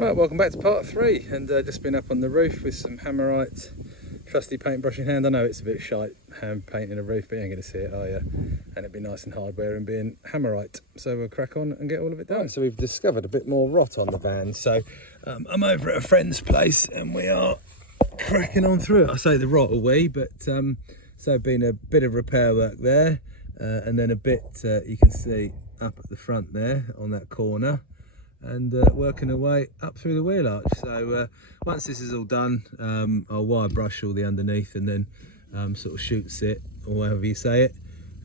Right, welcome back to part 3, and just been up on the roof with some Hammerite trusty paintbrush in hand. I know it's a bit shite hand painting a roof, but you ain't going to see it, are you? And it'd be nice and hardware and being Hammerite. So we'll crack on and get all of it done. Right, so we've discovered a bit more rot on the van. So I'm over at a friend's place and we are cracking on through it. I say the rot away, but so been a bit of repair work there, and then a bit you can see up at the front there on that corner, and working away up through the wheel arch. So once this is all done, I'll wire brush all the underneath and then sort of shoots it, or however you say it,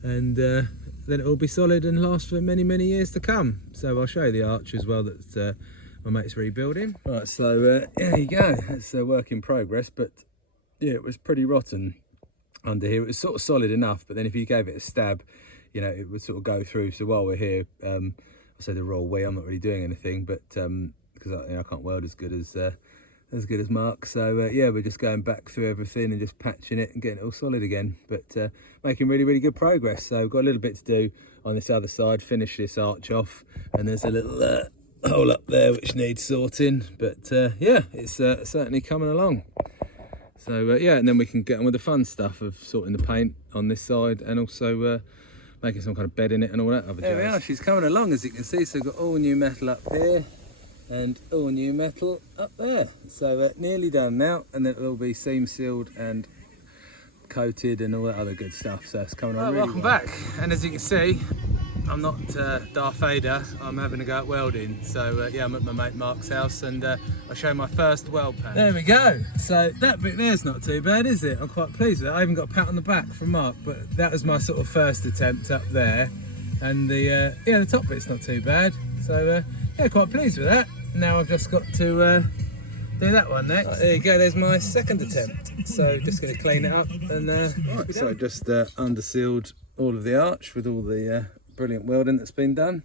and then it will be solid and last for many years to come. So I'll show you the arch as well that my mate's rebuilding. Right, so there you go, it's a work in progress, but yeah, it was pretty rotten under here. It was sort of solid enough, but then if you gave it a stab, you know, it would sort of go through. So while we're here, I say the raw way, I'm not really doing anything, but because I can't weld as good as Mark. So yeah, we're just going back through everything and just patching it and getting it all solid again, but making really good progress. So we've got a little bit to do on this other side, finish this arch off, and there's a little hole up there which needs sorting, but yeah, it's certainly coming along. So yeah, and then we can get on with the fun stuff of sorting the paint on this side, and also making some kind of bed in it and all that other jazz. There we are, she's coming along, as you can see. So we've got all new metal up here and all new metal up there. So nearly done now, and then it'll all be seam sealed and coated and all that other good stuff. So it's coming on really well. Welcome back, and as you can see, I'm not Darth Vader, I'm having a go at welding. So yeah, I'm at my mate Mark's house, and I'll show you my first weld pan. There we go. So that bit there's not too bad, is it? I'm quite pleased with it. I even got a pat on the back from Mark, but that was my sort of first attempt up there. And the yeah, the top bit's not too bad. So yeah, quite pleased with that. Now I've just got to do that one next. Right, there you go, there's my second attempt. So just going to clean it up and right, so just undersealed all of the arch with all the brilliant welding that's been done,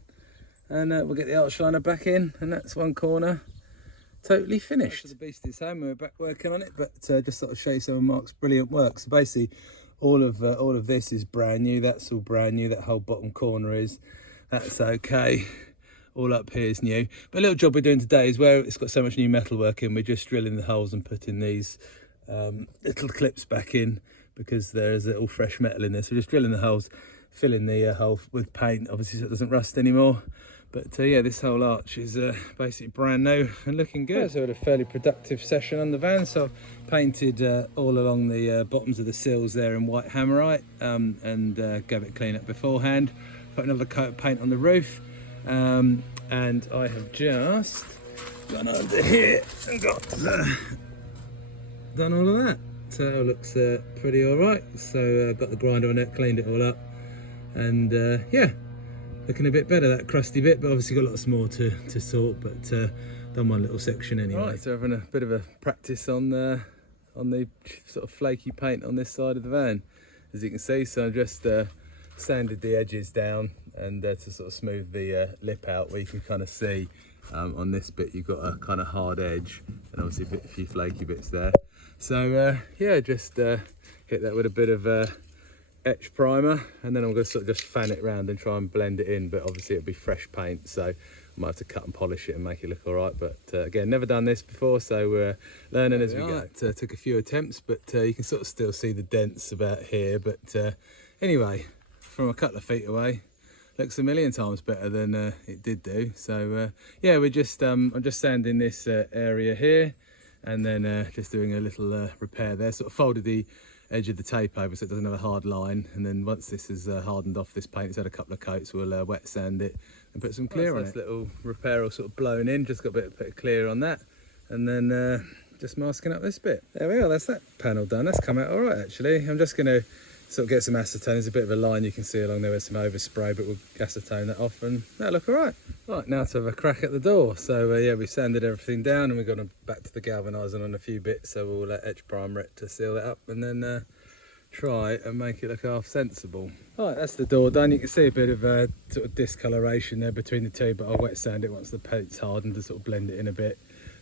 and we'll get the arch liner back in, and that's one corner totally finished. The beast is home, we're back working on it, but just sort of show you some of Mark's brilliant work. So basically all of this is brand new, that's all brand new, that whole bottom corner is, that's okay, all up here is new. But a little job we're doing today is where it's got so much new metal work in, we're just drilling the holes and putting these little clips back in, because there's all fresh metal in there. So we're just drilling the holes, filling the hole with paint, obviously, so it doesn't rust anymore. But yeah, this whole arch is basically brand new and looking good. Yeah, so we had a fairly productive session on the van. So I've painted all along the bottoms of the sills there in white Hammerite, and gave it a clean up beforehand. Put another coat of paint on the roof, and I have just gone under here and got done all of that. So it looks pretty all right. So got the grinder on it, cleaned it all up, and yeah, looking a bit better, that crusty bit, but obviously got lots more to sort, but done one little section anyway. Right, so having a bit of a practice on the sort of flaky paint on this side of the van, as you can see. So I just sanded the edges down, and to sort of smooth the lip out, where you can kind of see on this bit you've got a kind of hard edge, and obviously a few flaky bits there. So yeah, just hit that with a bit of etch primer, and then I'm going to sort of just fan it around and try and blend it in, but obviously it'll be fresh paint, so I might have to cut and polish it and make it look all right. But again, never done this before, so we're learning as we go. It took a few attempts, but you can sort of still see the dents about here. But anyway, from a couple of feet away, looks a million times better than it did do. So yeah, we're just I'm just sanding this area here, and then just doing a little repair there. Sort of folded the edge of the tape over so it doesn't have a hard line, and then once this is hardened off, this paint, it's had a couple of coats, we'll wet sand it and put some clear on it. Little repair all sort of blown in, just got a bit of clear on that, and then just masking up this bit. There we are, that's that panel done. That's come out all right actually. I'm just going to sort of get some acetone. There's a bit of a line you can see along there with some overspray, but we'll acetone that off and that'll look all right. Right, now to have a crack at the door. So yeah, we sanded everything down, and we've gone back to the galvanising on a few bits, so we'll etch primer it to seal it up, and then try and make it look half sensible. Right, that's the door done. You can see a bit of sort of discoloration there between the two, but I'll wet sand it once the paint's hardened to sort of blend it in a bit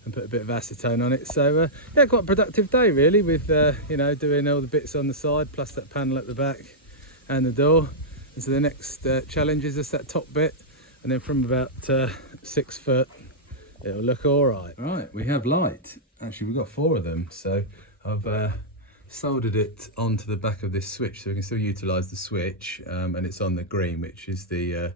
and put a bit of acetone on it. So yeah, quite a productive day really, with you know, doing all the bits on the side plus that panel at the back and the door. And so the next challenge is just that top bit, and then from about 6 foot it'll look all right. Right, we have light. Actually, we've got 4 of them, so I've soldered it onto the back of this switch, so we can still utilise the switch, and it's on the green, which is the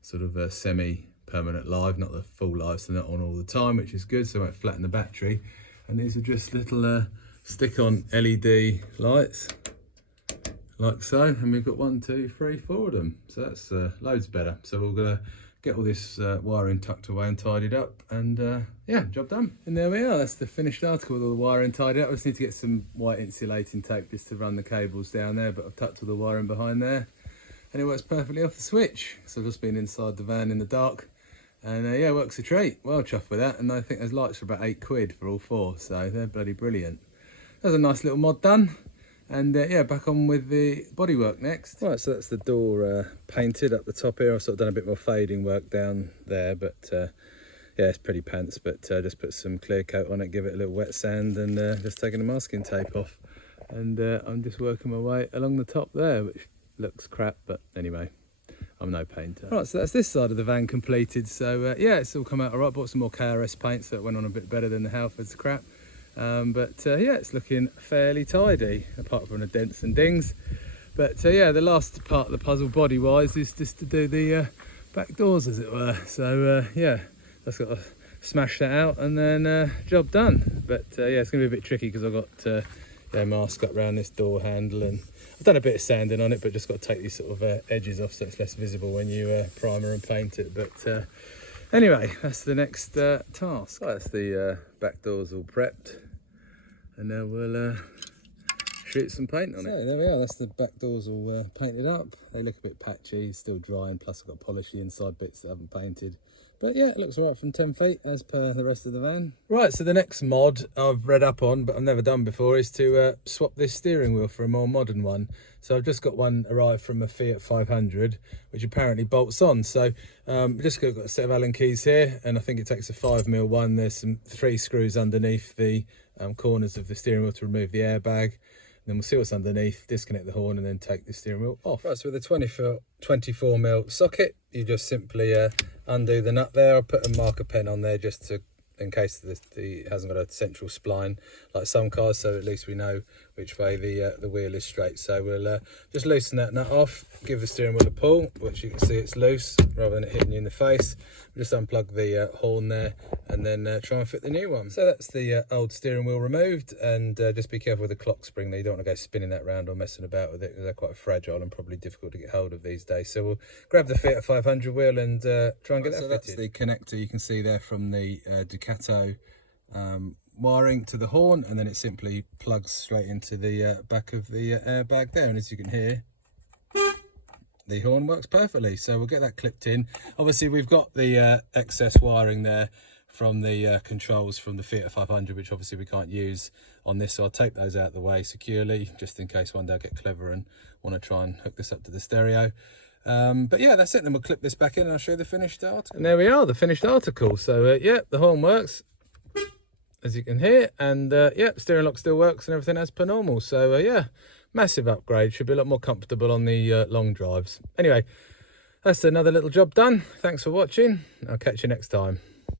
sort of semi-permanent live, not the full live, so not on all the time, which is good, so it won't flatten the battery. And these are just little stick-on LED lights, like so, and we've got 1, 2, 3, 4 of them, so that's loads better. So we're gonna get all this wiring tucked away and tidied up, and yeah, job done. And there we are, that's the finished article with all the wiring tidied up. I just need to get some white insulating tape just to run the cables down there, but I've tucked all the wiring behind there, and it works perfectly off the switch. So I've just been inside the van in the dark, and yeah, it works a treat. Well chuffed with that, and I think those lights are about £8 for all 4, so they're bloody brilliant. There's a nice little mod done. And yeah, back on with the bodywork next. Right, so that's the door painted up the top here. I've sort of done a bit more fading work down there, but yeah, it's pretty pants, but just put some clear coat on it, give it a little wet sand, and just taking the masking tape off. And I'm just working my way along the top there, which looks crap, but anyway, I'm no painter. Right, so that's this side of the van completed. So yeah, it's all come out all right. Bought some more KRS paint, so it went on a bit better than the Halfords crap. But yeah, it's looking fairly tidy, apart from the dents and dings. But yeah, the last part of the puzzle body wise is just to do the back doors, as it were. So yeah, that's got to smash that out, and then job done. But yeah, it's going to be a bit tricky because I've got yeah, mask up around this door handle, and I've done a bit of sanding on it, but just got to take these sort of edges off so it's less visible when you primer and paint it. But anyway, that's the next task. Right, that's the back doors all prepped, and now we'll shoot some paint on it. So there we are, that's the back doors all painted up. They look a bit patchy, still drying, plus I've got to polish the inside bits that I haven't painted. But yeah, it looks all right from 10 feet as per the rest of the van. Right, so the next mod I've read up on, but I've never done before, is to swap this steering wheel for a more modern one. So I've just got one arrived from a Fiat 500, which apparently bolts on. So just got a set of Allen keys here, and I think it takes a 5mm one. There's some 3 screws underneath the corners of the steering wheel to remove the airbag. Then we'll see what's underneath, disconnect the horn, and then take the steering wheel off. Right, so with a 24mm socket, you just simply undo the nut there. I'll put a marker pen on there just to, in case it hasn't got a central spline like some cars, so at least we know which way the wheel is straight. So we'll just loosen that nut off, give the steering wheel a pull, which you can see it's loose rather than it hitting you in the face. We'll just unplug the horn there, and then try and fit the new one. So that's the old steering wheel removed, and just be careful with the clock spring there. You don't want to go spinning that round or messing about with it, because they're quite fragile and probably difficult to get hold of these days. So we'll grab the Fiat 500 wheel and try and get that fitted. That's the connector you can see there from the Ducato wiring to the horn, and then it simply plugs straight into the back of the airbag there, and as you can hear, the horn works perfectly. So we'll get that clipped in. Obviously we've got the excess wiring there from the controls from the Fiat 500, which obviously we can't use on this, so I'll take those out of the way securely, just in case one day I get clever and want to try and hook this up to the stereo. But yeah, that's it. Then we'll clip this back in and I'll show you the finished article. And there we are, the finished article. So yeah, the horn works, as you can hear, and yeah, steering lock still works and everything as per normal. So yeah, massive upgrade. Should be a lot more comfortable on the long drives. Anyway, that's another little job done. Thanks for watching. I'll catch you next time.